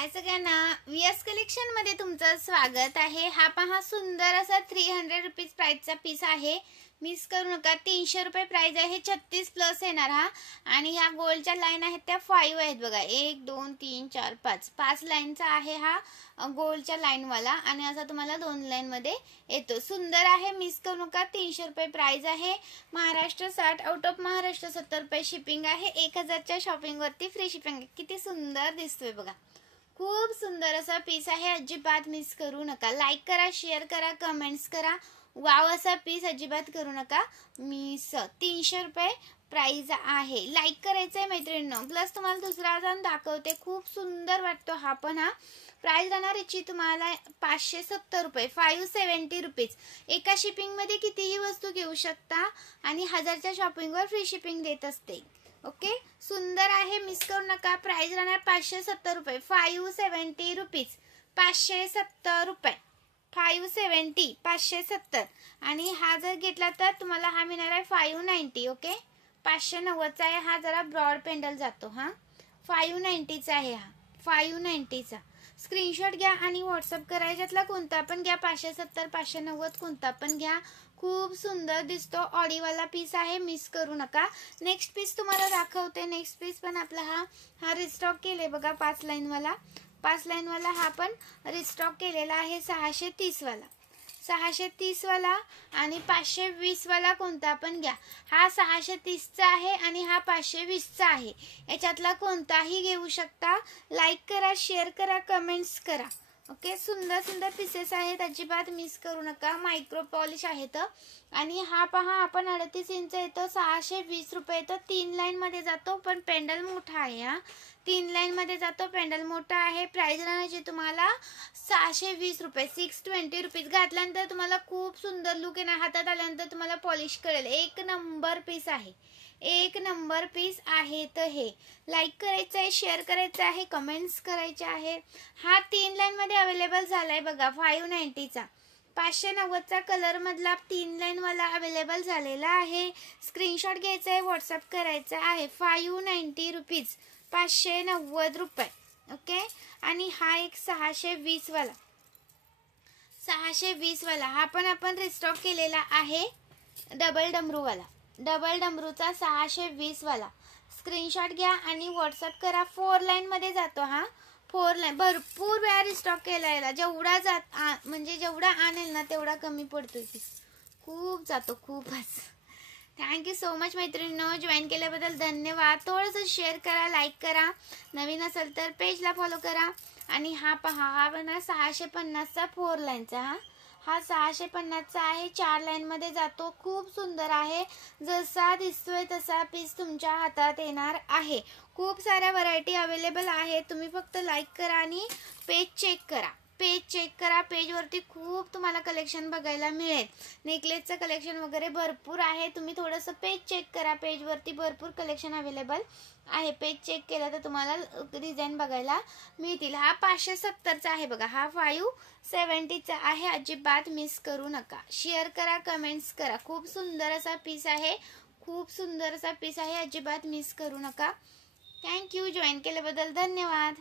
हाय सगळ्यांना, VS collection मध्ये तुमचं स्वागत आहे। हा पहा सुंदर असा 300 रुपीज प्राइसचा पीस आहे। मिस करू नका। 300 रुपये प्राइस आहे। 36 प्लस येणार हा। आणि ह्या गोल्डच्या लाईन आहेत त्या 5 आहेत बघा, 1 2 3 4 5 लाईनचा आहे हा गोल्डच्या लाईन वाला। आणि असा तुम्हाला 2 लाईन मध्ये येतो। सुंदर आहे, मिस करू नका। 300 रुपये प्राइस आहे। महाराष्ट्र 60, आउट ऑफ महाराष्ट्र 70 रुपये शिपिंग आहे। 1000च्या शॉपिंग वरती फ्री शिपिंग आहे। किती सुंदर दिसतोय बघा, खूप सुंदर असा पीस आहे। अजिबात मिस करू नका। लाईक करा, शेअर करा, कमेंट्स करा। वाव असा पीस अजिबात करू नका मिस। 300 रुपये प्राइस आहे। लाईक करायचंय मैत्रिणींनो। प्लस तुम्हाला दुसरा अजून दाखवते, खूप सुंदर वाटतो हा पण। हा प्राइस राहणार याची तुम्हाला 570 रुपये, 570 रुपीज। एका शिपिंग मध्ये कितीही वस्तू घेऊ शकता आणि 1000च्या शॉपिंग वर फ्री शिपिंग देत असते। ओके, सुंदर आहे, मिस करू नका। प्राइस राहणार 570 रुपये, 570 रुपीज, 570 रुपये, 570, 570। आणि हा जर घेतला तर तुम्हाला हा मिळणार आहे 590। ओके, 590चा आहे हा। जरा ब्रॉड पेंडल जातो हा। 590चा आहे हा, 590चा। स्क्रीनशॉट घ्या आणि व्हॉट्सअप करायच्यातला कोणता पण घ्या। 570, 590 कोणता पण घ्या। खूप सुंदर दिसतो। ऑडीवाला पीस आहे, मिस करू नका। नेक्स्ट पीस तुम्हाला दाखवते। नेक्स्ट पीस पण आपला हा रिस्टॉक केले बघा, 5 लाईन वाला हा पण रिस्टॉक केलेला आहे। 630 वाला, 630 वाला आणि 520 वाला कोणता पण घ्या। हा 630 चा आहे आणि हा 520 चा आहे। याच्यातला कोणताही घेऊ शकता। लाईक करा, शेअर करा, कमेंट्स करा। ओके, सुंदर सुंदर पीसेस आहेत, अजिबात मिस करू नका। मायक्रो पॉलिश आहेत। आणि हा पहा आपण 38 इंच येतो, 620 रुपये येतो। 3 लाईन मध्ये जातो, पण पेंडल मोठा आहे हा। 3 लाईन मध्ये जातो, पेंडल मोठा आहे। प्राइस राहण्याची तुम्हाला 620 रुपये, 620 रुपीज। घातल्यानंतर तुम्हाला खूप सुंदर लुक येणार। हातात आल्यानंतर तुम्हाला पॉलिश कळेल। एक नंबर पीस आहे, एक नंबर पीस आहे। तर हे लाईक करायचं आहे, शेअर करायचं आहे, कमेंट्स करायचे आहे। हा 3 लाईन मध्ये अवेलेबल झालाय बघा, 590चा। 590चा कलर मधला 3 लाईन वाला अवेलेबल झालेला आहे। स्क्रीनशॉट घ्यायचा आहे, व्हॉट्सअप करायचा आहे। 590 रुपीज, 590 रुपये। ओके, आणि हा एक 620 वाला, 620 वाला हा पण आपण रिस्टॉक केलेला आहे। डबल डमरूचा 620 वाला। स्क्रीनशॉट घ्या आणि व्हॉट्सअप करा। 4 लाईन मध्ये जातो हा। 4 लाईन भरपूर वेळा रिस्टॉक केला। जेवढा म्हणजे जेवढा आणेल ना तेवढा कमी पडतोय पीस, खूप जातो, खूपच। थँक्यू सो मच मैत्रिणींनो, जॉईन केल्याबद्दल धन्यवाद। थोडंसं शेअर करा, लाईक करा, नवीन असेल तर पेजला फॉलो करा। आणि हा पहा, हा बना 650चा 4 लाईनचा हा 650चा आहे। 4 लाईन मध्ये जातो, खूप सुंदर आहे। जसा दिसतोय तसा पीस तुमच्या हातात येणार आहे। खूप साऱ्या व्हरायटी अवेलेबल आहे। तुम्ही फक्त लाईक करा आणि पेज चेक करा। पेज वरती खूप तुम्हाला कलेक्शन बघायला मिळेल। नेकलेसचं कलेक्शन वगैरे भरपूर आहे। तुम्ही थोडंसं पेज चेक करा, पेज वरती भरपूर कलेक्शन अवेलेबल आहे। पेज चेक केलं तर तुम्हाला डिझाईन बघायला मिळतील। हा 570चा आहे बघा, हा 570चा आहे। अजिबात मिस करू नका। शेअर करा, कमेंट्स करा। खूप सुंदर असा पीस आहे, खूप सुंदर असा पीस आहे। अजिबात मिस करू नका। थँक्यू, जॉईन केल्याबद्दल धन्यवाद।